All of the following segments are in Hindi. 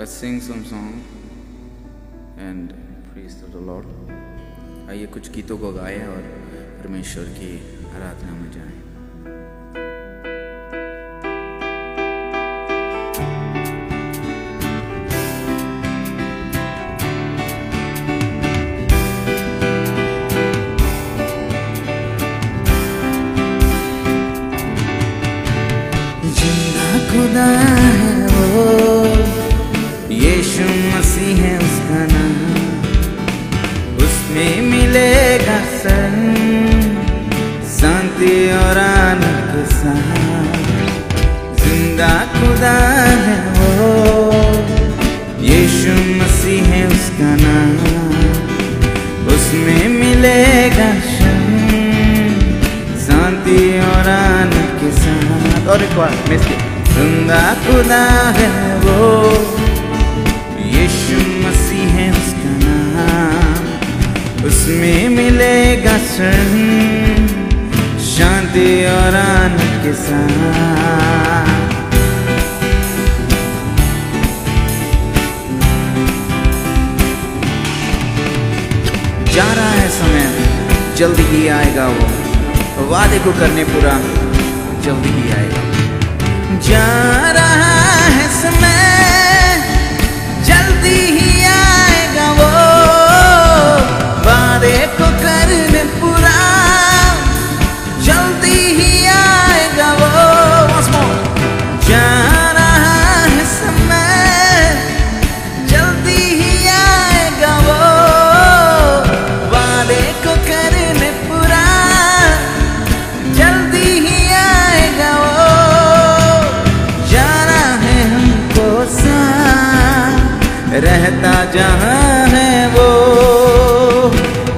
Let's sing some song and praise the Lord. आइए कुछ गीतों को गाएं और परमेश्वर की आराधना में जाएं। जिंदा खुदा है वो, यीशु मसीह है उसका नाम, उसमें मिलेगा शांति और आनंद के साथ। जिंदा खुदा है वो, यीशु मसीह है उसका नाम, उसमें मिलेगा शांति और आनंद के साथ। और एक बार मिस्टी, जिंदा खुदा है वो, यीशु मसीह है उसका नाम, उसमें मिलेगा शांति और आनंद के साथ। जा रहा है समय, जल्दी ही आएगा वो, वादे को करने पूरा जल्दी ही आएगा। जा रहा है समय, जल्दी ही आएगा वो, वादे को करने पूरा जल्दी ही आएगा वो। जा रहा है समय, जल्दी ही आएगा वो, वादे को करने पूरा जल्दी ही आएगा वो। जाना है हमको साथ, रहता जहाँ है वो,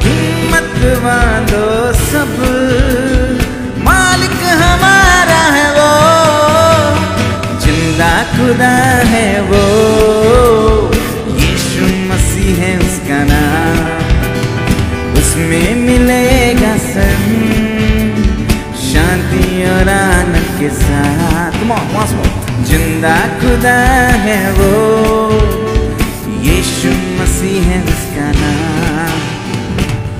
हिम्मत बांधो सब, मालिक हमारा है वो। जिंदा खुदा है वो, यीशु मसीह है उसका नाम, उसमें मिलेगा शांति और आनंद के साथ। जिंदा खुदा है वो, यीशु मसीह है उसका नाम,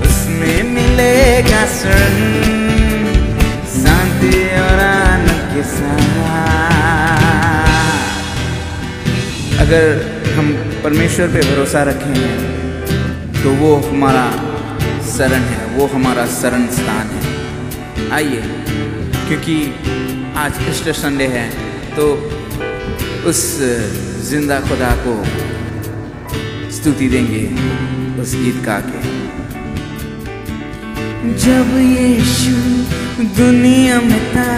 उसमें मिलेगा शांति और आनंद के साथ। अगर हम परमेश्वर पे भरोसा रखें तो वो हमारा शरण है, वो हमारा शरण स्थान है। आइए, क्योंकि आज ईस्टर संडे है तो उस जिंदा खुदा को स्तुति देंगे उस गीत गा के। जब यीशु दुनिया में था,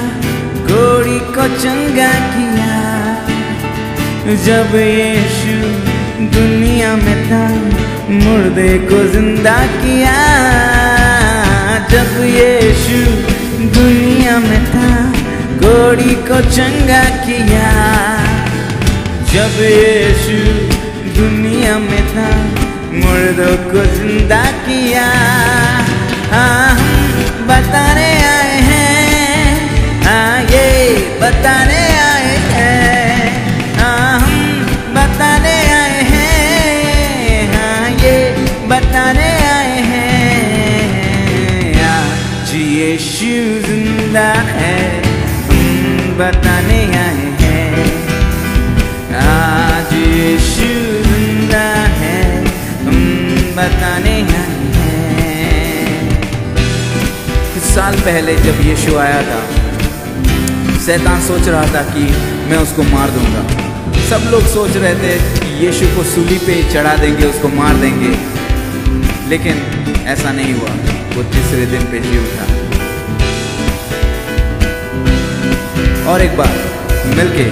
घोड़ी को चंगा किया। जब यीशु दुनिया में था, मुर्दे को जिंदा किया। जब यीशु दुनिया में था, घोड़ी को चंगा किया। जब यीशु दुनिया में था, मुर्दों को जिंदा किया। हाँ, हम बताने आए हैं, हाँ ये बताने आए हैं, हाँ हम बताने आए हैं, हाँ ये बताने आए हैं। आज यीशु जिंदा है, हम बताने आए हैं। आज यीशु जिंदा है, हम बताने आए हैं। कुछ साल पहले जब यीशु आया था, शैतान सोच रहा था कि मैं उसको मार दूंगा। सब लोग सोच रहे थे कि यीशु को सूली पे चढ़ा देंगे, उसको मार देंगे, लेकिन ऐसा नहीं हुआ। वो तीसरे दिन पे जी उठा। और एक बार मिलके,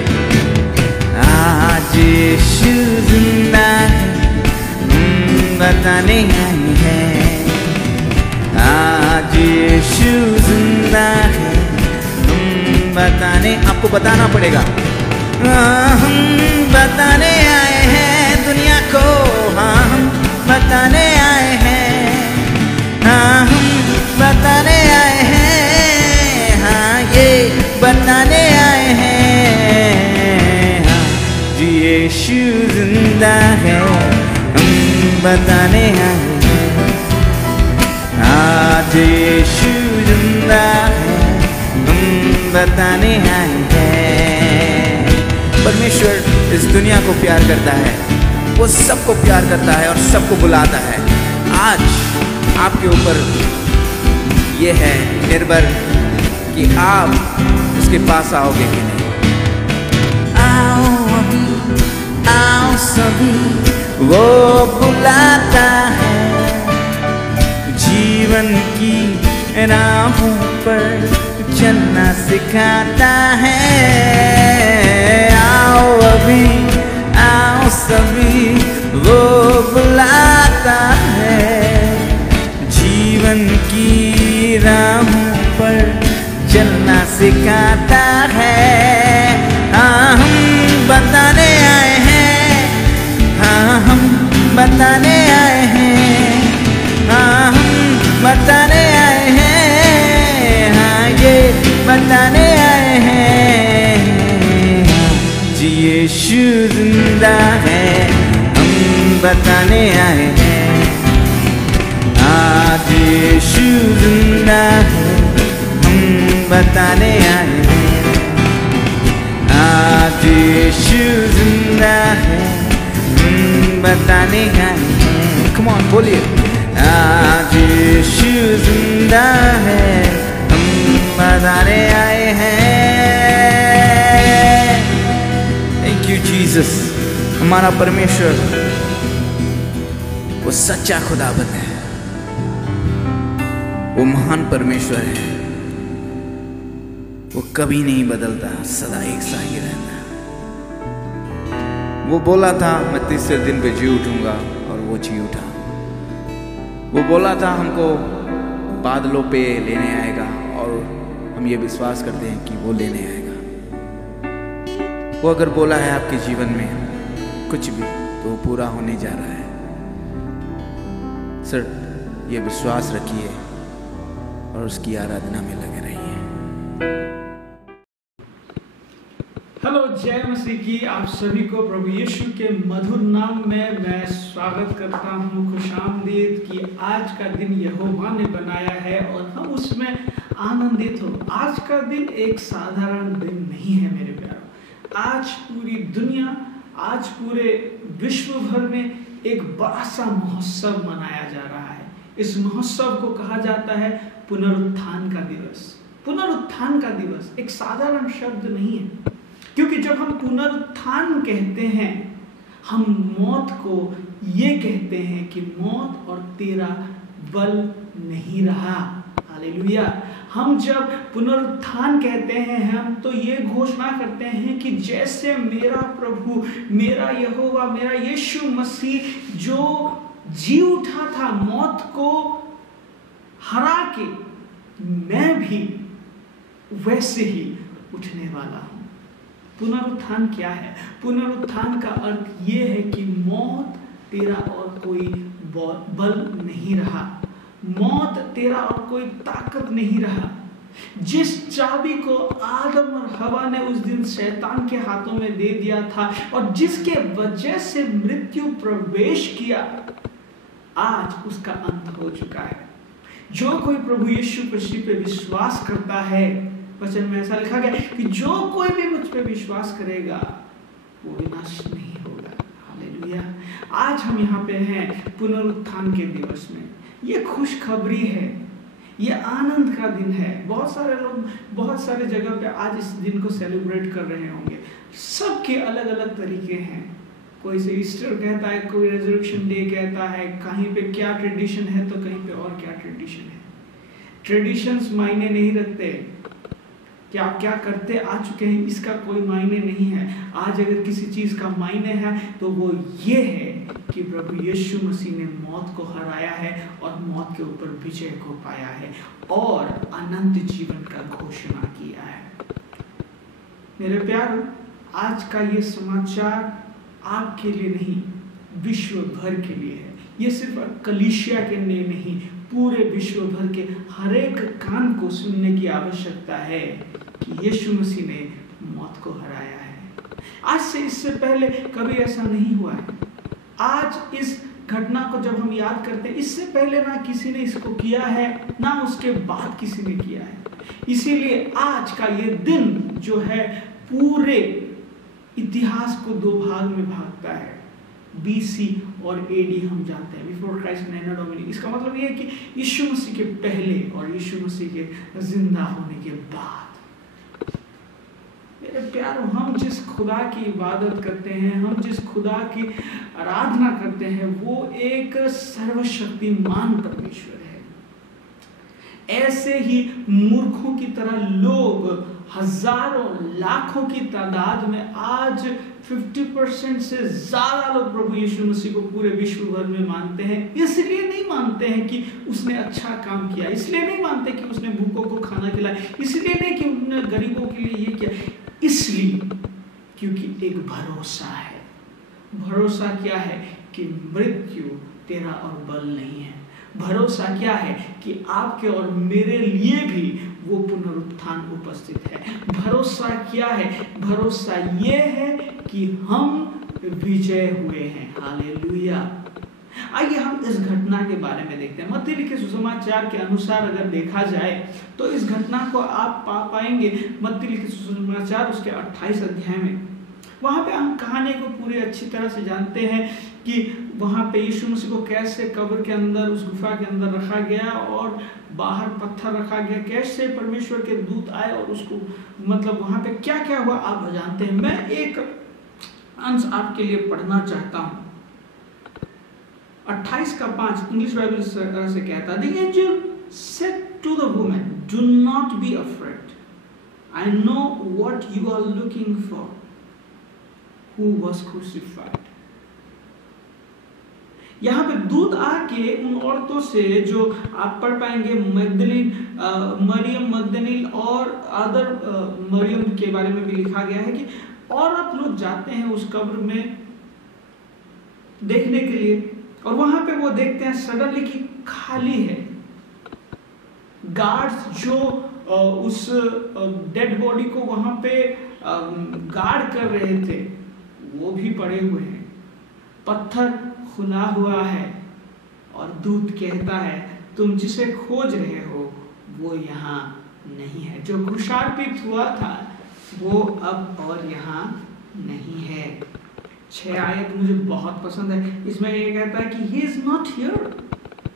आज यीशु जिंदा है, हम बताने आए हैं। आज यीशु जिंदा है, हम बताने, आपको बताना पड़ेगा। हम बताने आए हैं दुनिया को, हाँ हम बताने आए हैं, हाँ हम बताने आए हैं, हाँ ये बताने आए हैं। यीशु जिंदा है, हम बताने आए हैं। आज यीशु जिंदा है, हम बताने आए हैं। परमेश्वर इस दुनिया को प्यार करता है, वो सबको प्यार करता है और सबको बुलाता है। आज आपके ऊपर ये है निर्भर कि आप उसके पास आओगे कि नहीं। आओ अभी, आओ सभी, वो बुलाता है। जीवन की राहों पर चलना सिखाता है। आओ अभी, आओ सभी, वो बुलाता है। जीवन की राहों पर चलना सिखाता है। हाँ हम बताने आए हैं, हाँ हम बताने आए हैं, हाँ हम बताने आए हैं, हाँ ये बताने आए हैं। जी यीशु जिंदा है, हम बताने आए हैं। आज यीशु जिंदा है, हम बताने आए हैं। आज यीशु जिंदा है, हम बताने आए हैं। Come on, बोलिए। आज यीशु जिंदा है, हम बताने आए हैं। Thank you Jesus। हमारा परमेश्वर वो सच्चा खुदाबंद है, वो महान परमेश्वर है। वो कभी नहीं बदलता, सदा एक सा ही रहता। वो बोला था मैं तीसरे दिन पे जी उठूंगा, और वो जी उठा। वो बोला था हमको बादलों पे लेने आएगा, और हम ये विश्वास करते हैं कि वो लेने आएगा। वो अगर बोला है आपके जीवन में कुछ भी, तो वो पूरा होने जा रहा है। सर ये विश्वास रखिए और उसकी आराधना में लगे रहिए। हेलो, जय मसीह की आप सभी को प्रभु यीशु के मधुर नाम में मैं स्वागत करता हूँ। खुशामदीद कि आज का दिन यहोवा ने बनाया है और हम उसमें आनंदित हो। आज का दिन एक साधारण दिन नहीं है मेरे प्यारों। आज पूरी दुनिया, आज पूरे विश्व भर में एक बड़ा सा महोत्सव मनाया जा रहा है। इस महोत्सव को कहा जाता है पुनरुत्थान का दिवस। पुनरुत्थान का दिवस एक साधारण शब्द नहीं है, क्योंकि जब हम पुनरुत्थान कहते हैं, हम मौत को ये कहते हैं कि मौत और तेरा बल नहीं रहा। हालेलुया। हम जब पुनरुत्थान कहते हैं, हम तो ये घोषणा करते हैं कि जैसे मेरा प्रभु, मेरा यहोवा, मेरा यीशु मसीह जो जी उठा था मौत को हरा के, मैं भी वैसे ही उठने वाला हूं। पुनरुत्थान क्या है? पुनरुत्थान का अर्थ ये है कि मौत तेरा और कोई बल नहीं रहा, मौत तेरा और कोई ताकत नहीं रहा। जिस चाबी को आदम और हवा ने उस दिन शैतान के हाथों में दे दिया था और जिसके वजह से मृत्यु प्रवेश किया, आज उसका अंत हो चुका है। जो कोई प्रभु यीशु मसीह पे विश्वास करता है, वचन में ऐसा लिखा गया कि जो कोई भी मुझ पे विश्वास करेगा वो विनाश नहीं होगा। हालेलुया। आज हम यहाँ पे हैं पुनरुत्थान के दिवस में। ये खुशखबरी है, ये आनंद का दिन है। बहुत सारे लोग बहुत सारे जगह पे आज इस दिन को सेलिब्रेट कर रहे होंगे। सबके अलग अलग तरीके हैं। कोई से ईस्टर कहता है, कोई रेजरेक्शन डे कहता है, कहीं पे क्या ट्रेडिशन है तो कहीं पे और क्या ट्रेडिशन है। ट्रेडिशंस मायने नहीं रखते कि आप क्या करते आ चुके हैं, इसका कोई मायने नहीं है। आज अगर किसी चीज का मायने है तो वो ये है कि प्रभु यीशु मसीह ने मौत को हराया है और मौत के ऊपर विजय को पाया है और अनंत जीवन का घोषणा किया है। मेरे प्यारों, आज का ये समाचार आपके लिए नहीं, विश्व भर के लिए है। ये सिर्फ कलीसिया के लिए नहीं, पूरे विश्व भर के हर एक कान को सुनने की आवश्यकता है कि यीशु मसीह ने मौत को हराया है। आज से इससे पहले कभी ऐसा नहीं हुआ है। आज इस घटना को जब हम याद करते हैं, इससे पहले ना किसी ने इसको किया है, ना उसके बाद किसी ने किया है। इसीलिए आज का ये दिन जो है पूरे इतिहास को दो भाग में भागता है। BC और AD हम जानते हैं, before Christ and anno domini. इसका मतलब ये है कि यीशु मसीह के पहले और यीशु मसीह के जिंदा होने के बाद। मेरे प्यारों, हम जिस खुदा की इबादत करते हैं, हम जिस खुदा की आराधना करते हैं, वो एक सर्वशक्तिमान परमेश्वर है। ऐसे ही मूर्खों की तरह लोग हजारों लाखों की तादाद में आज 50% से ज्यादा लोग प्रभु यीशु मसीह को पूरे विश्व भर में मानते हैं। इसलिए नहीं मानते हैं कि उसने अच्छा काम किया, इसलिए नहीं मानते कि उसने भूखों को खाना खिलाया, इसलिए नहीं कि उसने गरीबों के लिए ये किया, इसलिए क्योंकि एक भरोसा है। भरोसा क्या है? कि मृत्यु तेरा और बल नहीं है। भरोसा क्या है? कि आपके और मेरे लिए भी वो पुनरुत्थान उपस्थित है। भरोसा क्या है? भरोसा ये है कि हम विजय हुए हैं। हालेलुया। आइए हम इस घटना के बारे में देखते हैं। मत्ती लिखे सुसमाचार के अनुसार अगर देखा जाए तो इस घटना को आप पा पाएंगे मत्ती लिखे सुसमाचार उसके 28 अध्याय में। वहां पे हम कहानी को पूरी अच्छी तरह से जानते हैं कि वहां पे यीशु मसीह को कैसे कब्र के अंदर, उस गुफा के अंदर रखा गया और बाहर पत्थर रखा गया, कैसे परमेश्वर के दूत आए और उसको मतलब वहां पे क्या क्या हुआ आप जानते हैं। मैं एक अंश आपके लिए पढ़ना चाहता हूं। 28:5 इंग्लिश बाइबल से कहता है, The angel said to the woman, Do not be afraid. I know what you are looking for. Who was crucified? यहाँ पे दूत आके उन औरतों से, जो आप पढ़ पाएंगे मगदलीन, मरियम मगदलीन और अदर मरियम के बारे में भी लिखा गया है कि औरत लोग जाते हैं उस कब्र में देखने के लिए, और वहां पे वो देखते हैं सडनली कि खाली है। गार्ड्स जो उस डेड बॉडी को वहां पे गार्ड कर रहे थे वो भी पड़े हुए हैं, पत्थर खुला हुआ है, और दूत कहता है तुम जिसे खोज रहे हो वो यहाँ नहीं है। जो क्रूसार्पित हुआ था वो अब और यहाँ नहीं है। 6 आयत मुझे बहुत पसंद है। इसमें ये कहता है कि he is not here,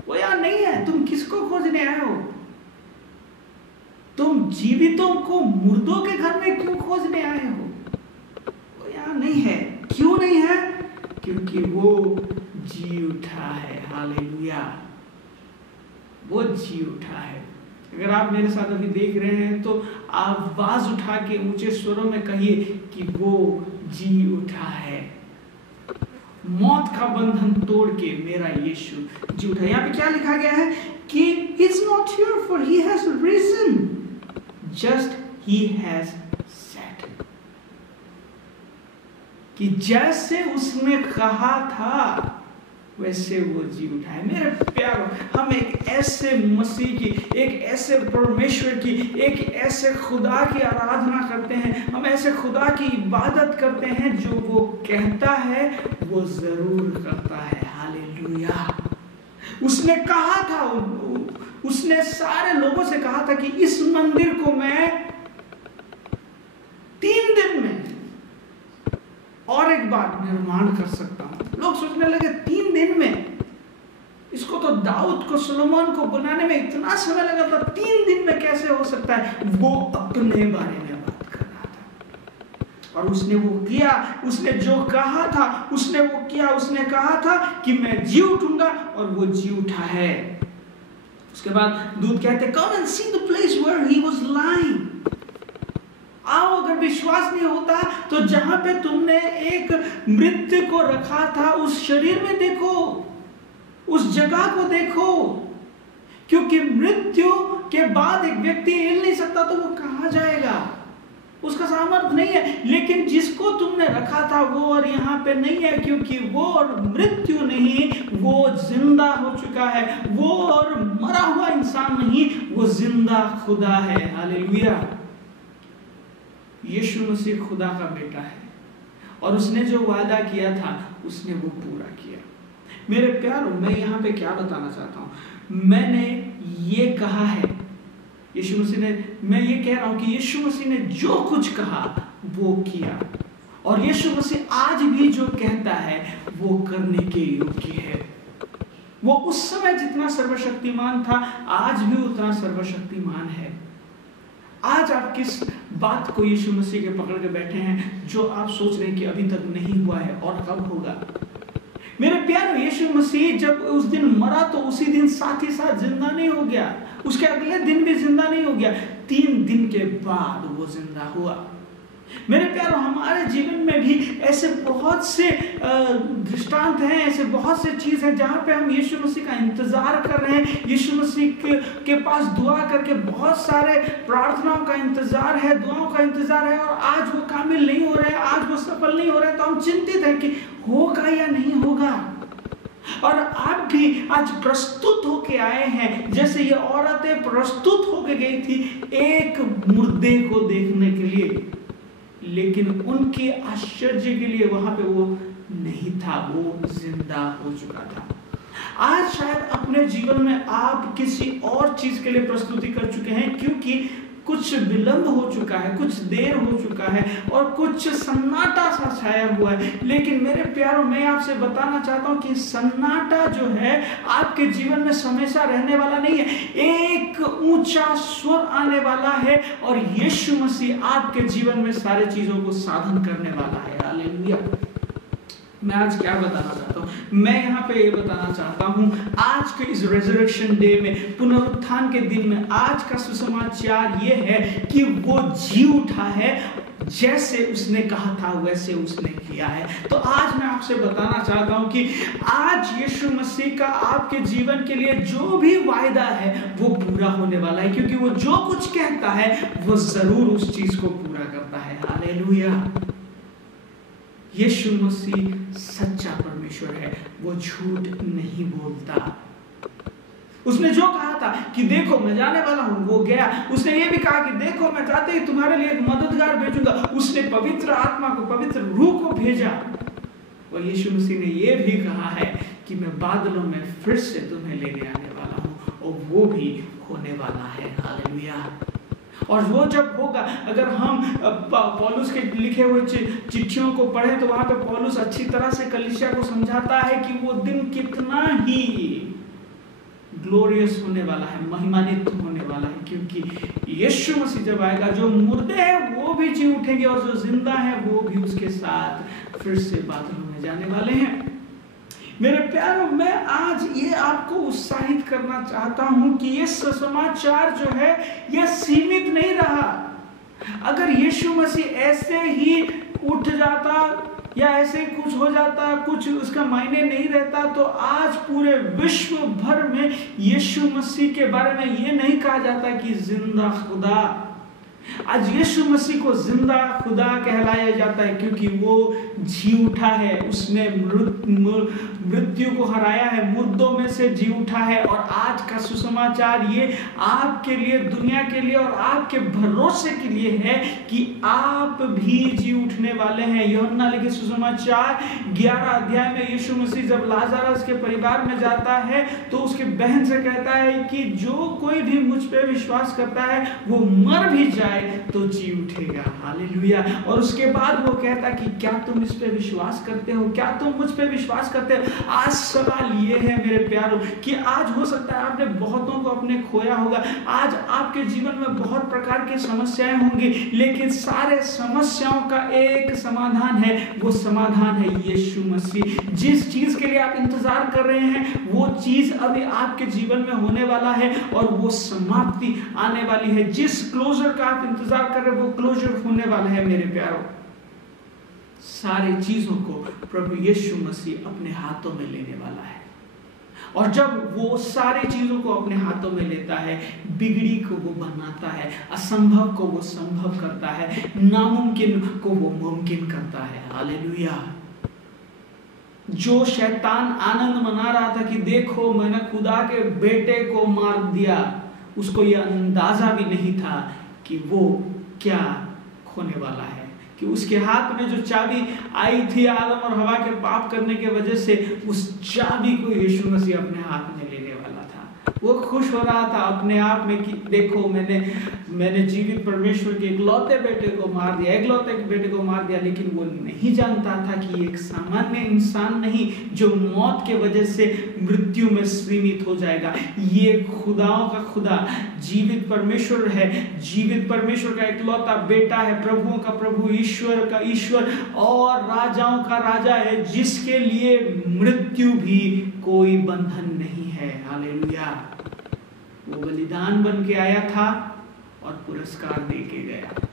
वो यहाँ नहीं है। तुम किसको खोजने आए हो? तुम जीवितों को मुर्दों के घर में क्यों खोजने आए हो? वो यहाँ नहीं है। क्यों नहीं है? क्योंकि वो जी उठा है। हालेलुया। वो जी उठा है। अगर आप मेरे साथ अभी देख रहे हैं तो आवाज उठा के ऊंचे स्वरों में कहिए कि वो जी उठा है। मौत का बंधन तोड़ के मेरा यीशु जी उठा। यहाँ पे क्या लिखा गया है कि He's not here for he has risen, just he has sat. कि जैसे उसने कहा था वैसे वो जी उठा है। मेरे प्यारों, हम एक ऐसे मसीह की, एक ऐसे परमेश्वर की, एक ऐसे खुदा की आराधना करते हैं, हम ऐसे खुदा की इबादत करते हैं जो वो कहता है वो जरूर करता है। हालेलुया। उसने कहा था, उसने सारे लोगों से कहा था कि इस मंदिर को मैं 3 दिन में और एक बार निर्माण कर सकता हूं। लोग सोचने लगे 3 दिन में, इसको तो दाऊद को, सुलेमान को बनाने में इतना समय लगा था, 3 दिन में कैसे हो सकता है? वो अपने बारे में बात कर रहा था और उसने वो किया। उसने जो कहा था उसने वो किया। उसने कहा था कि मैं जी उठूंगा और वो जी उठा है। उसके बाद दूत कहते, Come and see the place where he was lying. आओ, अगर विश्वास नहीं होता तो जहां पे तुमने एक मृत्यु को रखा था उस शरीर में देखो, उस जगह को देखो, क्योंकि मृत्यु के बाद एक व्यक्ति हिल नहीं सकता तो वो कहां जाएगा? उसका सामर्थ्य नहीं है। लेकिन जिसको तुमने रखा था वो और यहाँ पे नहीं है, क्योंकि वो और मृत्यु नहीं, वो जिंदा हो चुका है। वो और मरा हुआ इंसान नहीं, वो जिंदा खुदा है। हालेलुया। यीशु मसीह खुदा का बेटा है। और उसने जो वादा किया था उसने वो पूरा किया। मेरे प्यारों, मैं यहाँ पे क्या बताना चाहता हूँ, मैंने ये कहा है यीशु मसीह ने, मैं ये कह रहा हूँ कि यीशु मसीह ने जो कुछ कहा वो किया, और यीशु मसीह आज भी जो कहता है वो करने के योग्य है। वो उस समय जितना सर्वशक्तिमान था आज भी उतना सर्वशक्तिमान है। आज आप किस बात को यीशु मसीह के पकड़ के बैठे हैं जो आप सोच रहे हैं कि अभी तक नहीं हुआ है और कब होगा? मेरे प्यारे, यीशु मसीह जब उस दिन मरा तो उसी दिन साथ ही साथ जिंदा नहीं हो गया, उसके अगले दिन भी जिंदा नहीं हो गया, 3 दिन के बाद वो जिंदा हुआ। मेरे प्यारों, हमारे जीवन में भी ऐसे बहुत से दृष्टांत हैं, ऐसे बहुत से चीज हैं जहां पे हम यीशु मसीह का इंतजार कर रहे हैं, यीशु मसीह के पास दुआ करके बहुत सारे प्रार्थनाओं का इंतजार है, दुआओं का इंतजार है, और आज वो कामिल नहीं हो रहे हैं, आज वो सफल नहीं हो रहे हैं, तो हम चिंतित हैं कि होगा या नहीं होगा। और आप भी आज प्रस्तुत होके आए हैं जैसे ये औरतें प्रस्तुत होके गई थी एक मुर्दे को देखने के लिए, लेकिन उनके आश्चर्य के लिए वहां पे वो नहीं था, वो जिंदा हो चुका था। आज शायद अपने जीवन में आप किसी और चीज के लिए प्रस्तुति कर चुके हैं, क्योंकि कुछ विलंब हो चुका है, कुछ देर हो चुका है और कुछ सन्नाटा सा छाया हुआ है। लेकिन मेरे प्यारों, मैं आपसे बताना चाहता हूं कि सन्नाटा जो है आपके जीवन में हमेशा रहने वाला नहीं है, एक ऊंचा स्वर आने वाला है और यीशु मसीह आपके जीवन में सारे चीजों को साधन करने वाला है। हालेलुया। मैं आज क्या बताना चाहता हूँ? मैं यहाँ पे ये बताना चाहता हूँ आज के इस रेजरेक्शन डे में, पुनरुत्थान के दिन में, आज का सुसमाचार ये है कि वो जी उठा है, जैसे उसने कहा था वैसे उसने किया है। तो आज मैं आपसे बताना चाहता हूँ कि आज यीशु मसीह का आपके जीवन के लिए जो भी वायदा है वो पूरा होने वाला है, क्योंकि वो जो कुछ कहता है वो जरूर उस चीज को पूरा करता है। हालेलुया। यीशु मसीह सच्चा परमेश्वर है, वो झूठ नहीं बोलता। उसने जो कहा था कि देखो मैं जाने वाला हूं, वो गया। उसने ये भी कहा कि देखो मैं जाते ही तुम्हारे लिए एक मददगार भेजूंगा। उसने पवित्र आत्मा को, पवित्र रूह को भेजा। और यीशु मसीह ने ये भी कहा है कि मैं बादलों में फिर से तुम्हें लेने आने वाला हूं, और वो भी होने वाला है। हालेलुया। और वो जब होगा, अगर हम पौलुस के लिखे हुए चिट्ठियों को पढ़ें तो वहां पे पौलुस अच्छी तरह से कलीसिया को समझाता है कि वो दिन कितना ही ग्लोरियस होने वाला है, महिमान्वित होने वाला है, क्योंकि यीशु मसीह जब आएगा, जो मुर्दे हैं वो भी जी उठेंगे और जो जिंदा है वो भी उसके साथ फिर से बादलों में जाने वाले हैं। मेरे प्यारों, मैं आज ये आपको उत्साहित करना चाहता हूं कि ये सुसमाचार जो है यह सीमित नहीं रहा। अगर यीशु मसीह ऐसे ही उठ जाता या ऐसे कुछ हो जाता, कुछ उसका मायने नहीं रहता, तो आज पूरे विश्व भर में यीशु मसीह के बारे में ये नहीं कहा जाता कि जिंदा खुदा। आज यीशु मसीह को जिंदा खुदा कहलाया जाता है, क्योंकि वो जी उठा है, उसने मृत्यु को हराया है, मुर्दों में से जी उठा है। और आज का सुसमाचार ये आपके लिए, दुनिया के लिए और आपके भरोसे के लिए है कि आप भी जी उठने वाले हैं। यूहन्ना लिखे सुसमाचार 11 अध्याय में यीशु मसीह जब लाजरस के परिवार में जाता है तो उसके बहन से कहता है कि जो कोई भी मुझ पे विश्वास करता है वो मर भी जाए तो जी उठेगा। हालेलुया। और उसके बाद वो कहता कि क्या तुम इस पे विश्वास करते हो? क्या तुम मुझ पे विश्वास करते हो? आज सवाल ये है मेरे प्यारों कि आज हो सकता है आपने बहुतों को अपने खोया होगा, आज आपके जीवन में बहुत प्रकार की समस्याएं होंगी, लेकिन सारे समस्याओं का एक समाधान है। वो समाधान है यीशु मसीह। जिस चीज के लिए आप इंतजार कर रहे हैं वो चीज अभी आपके जीवन में होने वाला है और वो समाप्ति आने वाली है। जिस क्लोजर का आप इंतजार कर रहे हैं वो क्लोजर होने वाला है। मेरे प्यारों, सारी चीजों को प्रभु यीशु मसीह अपने हाथों में लेने वाला है, और जब वो सारी चीजों को अपने हाथों में लेता है, बिगड़ी को वो बनाता है, असंभव को वो संभव करता है, नामुमकिन को वो मुमकिन करता है। हालेलुया। जो शैतान आनंद मना रहा था कि देखो मैंने खुदा के बेटे को मार दिया, उसको यह अंदाजा भी नहीं था कि वो क्या खोने वाला है, कि उसके हाथ में जो चाबी आई थी आदम और हवा के पाप करने के वजह से, उस चाबी को यीशु मसीह अपने हाथ में लेने वाला था। वो खुश हो रहा था अपने आप में कि देखो मैंने जीवित परमेश्वर के इकलौते बेटे को मार दिया, इकलौते बेटे को मार दिया। लेकिन वो नहीं जानता था कि एक सामान्य इंसान नहीं जो मौत के वजह से मृत्यु में सीमित हो जाएगा। ये खुदाओं का खुदा जीवित परमेश्वर है, जीवित परमेश्वर का इकलौता बेटा है, प्रभुओं का प्रभु, ईश्वर का ईश्वर और राजाओं का राजा है, जिसके लिए मृत्यु भी कोई बंधन नहीं है। हालेलुया। वो बलिदान बन के आया था और पुरस्कार दे के गया।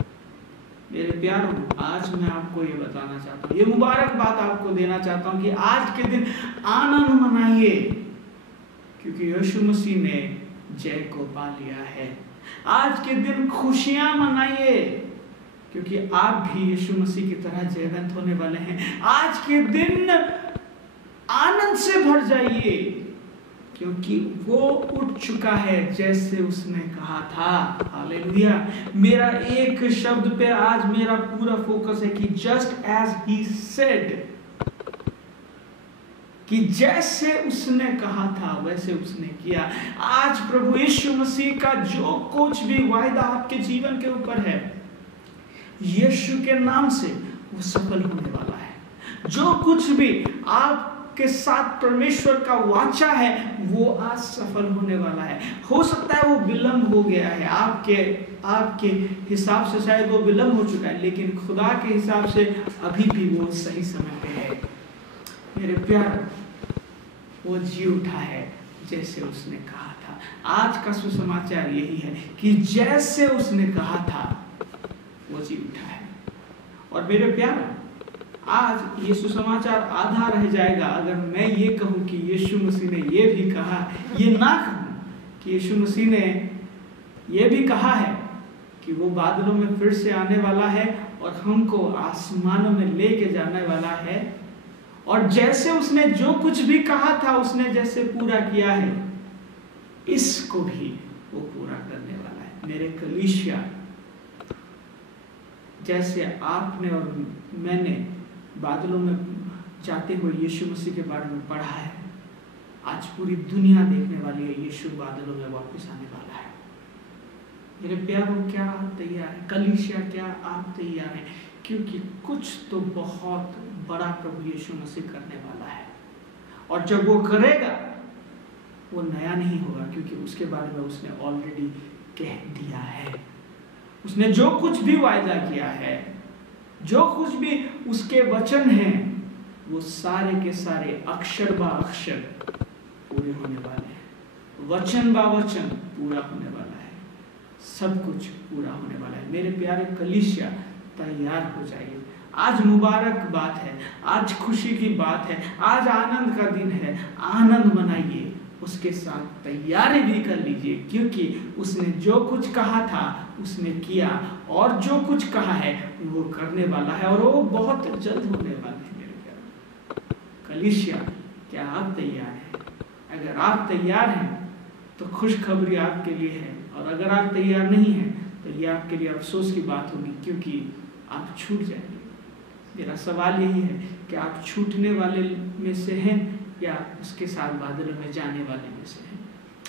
मेरे प्यारों, आज मैं आपको ये बताना चाहता हूँ, ये मुबारक बात आपको देना चाहता हूँ कि आज के दिन आनंद मनाइए, क्योंकि यीशु मसीह ने जय को पा लिया है। आज के दिन खुशियां मनाइए, क्योंकि आप भी यीशु मसीह की तरह जयवंत होने वाले हैं। आज के दिन आनंद से भर जाइए, क्योंकि वो उठ चुका है जैसे उसने कहा था। हालेलुया। मेरा एक शब्द पे आज मेरा पूरा फोकस है कि जस्ट एज ही सेड, कि जैसे उसने कहा था वैसे उसने किया। आज प्रभु यीशु मसीह का जो कुछ भी वायदा आपके जीवन के ऊपर है, यीशु के नाम से वो सफल होने वाला है। जो कुछ भी आप के साथ परमेश्वर का वाचा है वो आज सफल होने वाला है। हो सकता है वो विलंब हो गया है, आपके हिसाब से शायद वो विलंब हो चुका है, लेकिन खुदा के हिसाब से अभी भी वो सही समय पे है। मेरे प्यार, वो जी उठा है जैसे उसने कहा था। आज का सुसमाचार यही है कि जैसे उसने कहा था वो जी उठा है। और मेरे प्यार, आज ये सुसमाचार आधा रह जाएगा अगर मैं ये कहूं कि यीशु मसीह ने ये भी कहा, ये ना कहूं कि यीशु मसीह ने ये भी कहा है कि वो बादलों में फिर से आने वाला है और हमको आसमानों में लेके जाने वाला है। और जैसे उसने जो कुछ भी कहा था उसने जैसे पूरा किया है, इसको भी वो पूरा करने वाला है। मेरे कलीसिया, जैसे आपने और मैंने बादलों में जाते हुए यीशु मसीह के बारे में पढ़ा है, आज पूरी दुनिया देखने वाली है यीशु बादलों में वापस आने वाला है। मेरे प्यारों, क्या आप तैयार हैं? कलीसिया, क्या आप तैयार हैं? क्योंकि कुछ तो बहुत बड़ा प्रभु यीशु मसीह करने वाला है, और जब वो करेगा वो नया नहीं होगा, क्योंकि उसके बारे में उसने ऑलरेडी कह दिया है। उसने जो कुछ भी वायदा किया है, जो कुछ भी उसके वचन हैं, वो सारे के सारे अक्षर बा अक्षर पूरे होने वाले हैं। वचन बा वचन पूरा होने वाला है। सब कुछ पूरा होने वाला है। मेरे प्यारे कलीसिया, तैयार हो जाइए। आज मुबारक बात है, आज खुशी की बात है, आज आनंद का दिन है। आनंद मनाइए, उसके साथ तैयारी भी कर लीजिए, क्योंकि उसने जो कुछ कहा था उसने किया, और जो कुछ कहा है वो करने वाला है, और वो बहुत जल्द होने वाला है। मेरे प्यारे कलीसिया, क्या आप तैयार हैं? अगर आप तैयार हैं तो खुशखबरी आपके लिए है, और अगर आप तैयार नहीं हैं तो ये आपके लिए अफसोस की बात होगी, क्योंकि आप छूट जाएंगे। मेरा सवाल यही है कि आप छूटने वाले में से हैं या उसके साथ बादलों में जाने वाले में से हैं।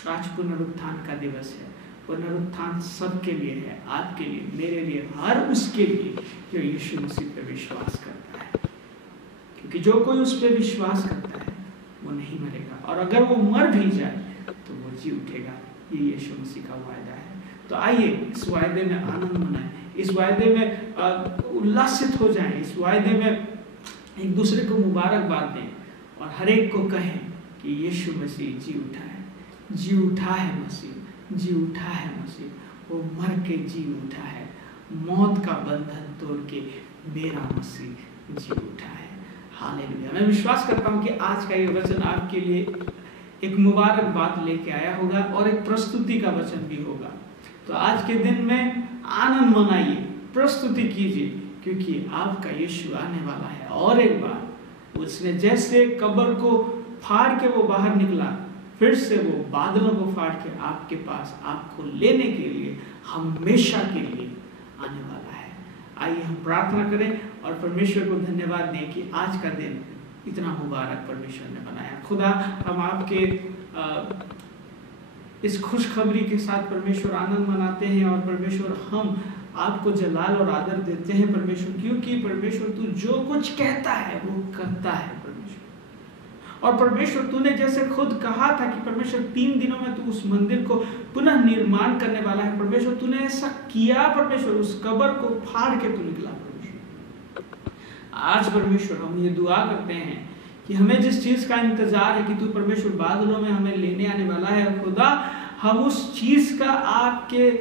आज पुनरुत्थान का दिवस है। पुनरुत्थान सबके लिए है, आपके लिए, मेरे लिए, हर उसके लिए जो यीशु मसीह पर विश्वास करता है, क्योंकि जो कोई उस पर विश्वास करता है वो नहीं मरेगा, और अगर वो मर भी जाए तो वो जी उठेगा। ये यीशु मसीह का वायदा है। तो आइए इस वायदे में आनंद मनाएं, इस वायदे में उल्लासित हो जाएं, इस वायदे में एक दूसरे को मुबारकबाद दें, और हर एक को कहें कि यीशु मसीह जी उठा है, जी उठा है मसीह, जी उठा है मसीह, वो मर के जी उठा है, मौत का बंधन तोड़ के मेरा मसीह जी उठा है। हालेलुया। मैं विश्वास करता हूँ कि आज का ये वचन आपके लिए एक मुबारक बात लेके आया होगा, और एक प्रस्तुति का वचन भी होगा। तो आज के दिन में आनंद मनाइए, प्रस्तुति कीजिए, क्योंकि आपका यीशु आने वाला है। और एक बार उसने जैसे कब्र को फाड़ के वो बाहर निकला, फिर से वो बादलों को फाड़ के आपके पास आपको लेने के लिए हमेशा के लिए आने वाला है। आइए हम प्रार्थना करें और परमेश्वर को धन्यवाद दें कि आज का दिन इतना मुबारक परमेश्वर ने बनाया। खुदा, हम आपके इस खुशखबरी के साथ परमेश्वर आनंद मनाते हैं और परमेश्वर हम आपको जलाल और आदर देते हैं परमेश्वर, क्योंकि परमेश्वर तू जो कुछ कहता है वो करता है परमेश्वर। और परमेश्वर तूने जैसे खुद कहा था कि परमेश्वर 3 दिनों में तू उस मंदिर को पुनः निर्माण करने वाला है परमेश्वर, तूने ऐसा किया परमेश्वर, उस कब्र को फाड़ के तू निकला परमेश्वर। आज परमेश्वर हम ये दुआ करते हैं कि हमें जिस चीज का इंतजार है कि तू परमेश्वर बादलों में हमें लेने आने वाला है, खुदा हम उस चीज का आपके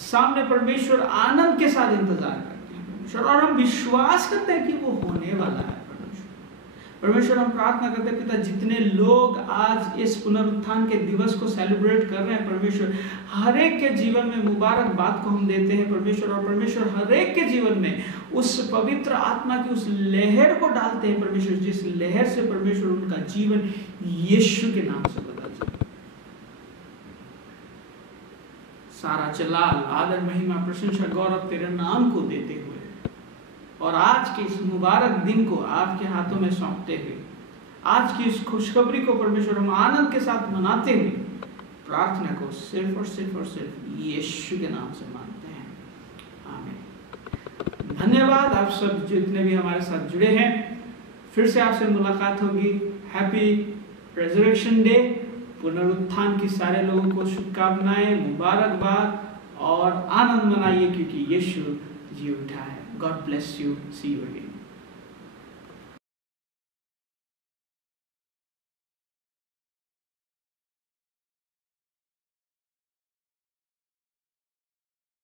सामने परमेश्वर आनंद के साथ इंतजार करते हैं परमेश्वर, और हम विश्वास करते हैं कि वो होने वाला है परमेश्वर। हम प्रार्थना करते हैं पिता, जितने लोग आज इस पुनरुत्थान के दिवस को सेलिब्रेट कर रहे हैं परमेश्वर, हर एक के जीवन में मुबारकबाद को हम देते हैं परमेश्वर, और परमेश्वर हर एक के जीवन में उस पवित्र आत्मा की उस लहर को डालते हैं परमेश्वर, जिस लहर से परमेश्वर उनका जीवन यीशु के नाम से बदल जाए। सारा जलाल, आदर, महिमा, प्रशंसा, गौरव तेरे नाम को देते हुए और आज के इस मुबारक दिन को आपके हाथों में सौंपते हुए, आज की इस खुशखबरी को परमेश्वर हम आनंद के साथ मनाते हुए प्रार्थना को सिर्फ और सिर्फ यीशु के नाम से मानते हैं, आमीन। धन्यवाद आप सब जितने भी हमारे साथ जुड़े हैं। फिर से आपसे मुलाकात होगी। हैप्पी रेजरेक्शन डे, पुनरुत्थान की सारे लोगों को शुभकामनाएं, मुबारकबाद और आनंद मनाइए, क्योंकि यीशु जी उठा है। God bless you. See you again.